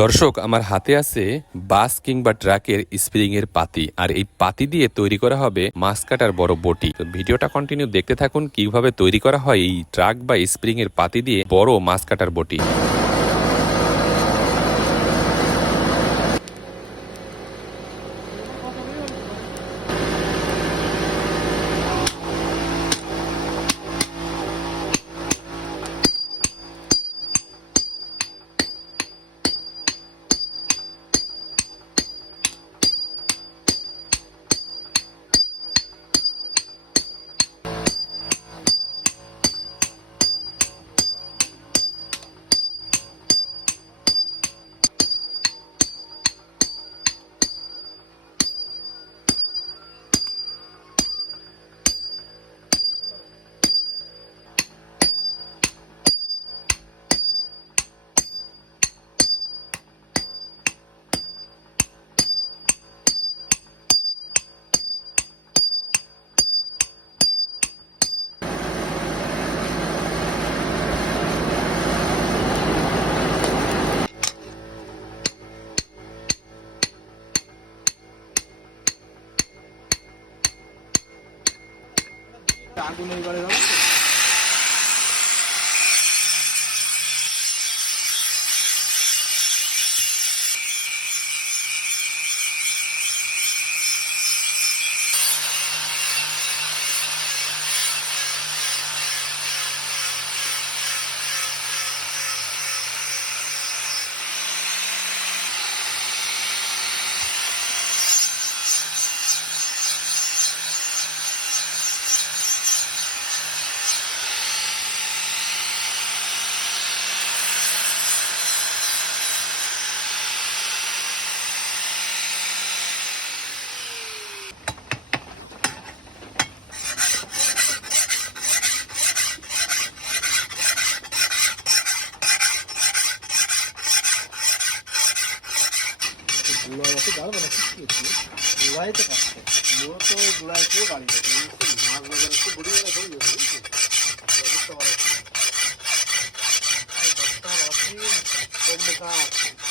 দর্শক, আমার হাতে আছে বাস কিংবা ট্রাকের স্প্রিং এর পাতি, আর এই পাতি দিয়ে তৈরি করা হবে মাছ কাটার বড় বটি। তো ভিডিওটা কন্টিনিউ দেখতে থাকুন কীভাবে তৈরি করা হয় এই ট্রাক বা স্প্রিং এর পাতি দিয়ে বড় মাছ কাটার বটি। আগুন এইবারে গুঁড়ায় আছে দাঁড়াবো না ঠিক আছে গুঁড়ায় তো কাটছে গুঁড়ো তো গুঁড়ায় কেউ বাড়ি যাবে মাছ বাজার একটু বুড়ি গেলে ধরে যাবে বুঝতে পারছি দশটার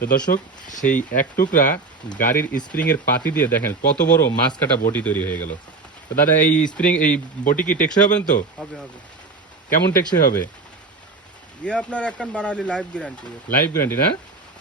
তো দর্শক সেই এক টুকরা গাড়ির স্প্রিং এর পাতি দিয়ে দেখেন কত বড় মাছ কাটা বটি তৈরি হয়ে গেল। তো দাদা এই স্প্রিং এই বটি কি টেকসই হবে না তো? হবে হবে। কেমন টেকসই হবে? ইয়ে আপনার একখান বানালি লাইভ গ্যারান্টি লাইভ গ্যারান্টি না?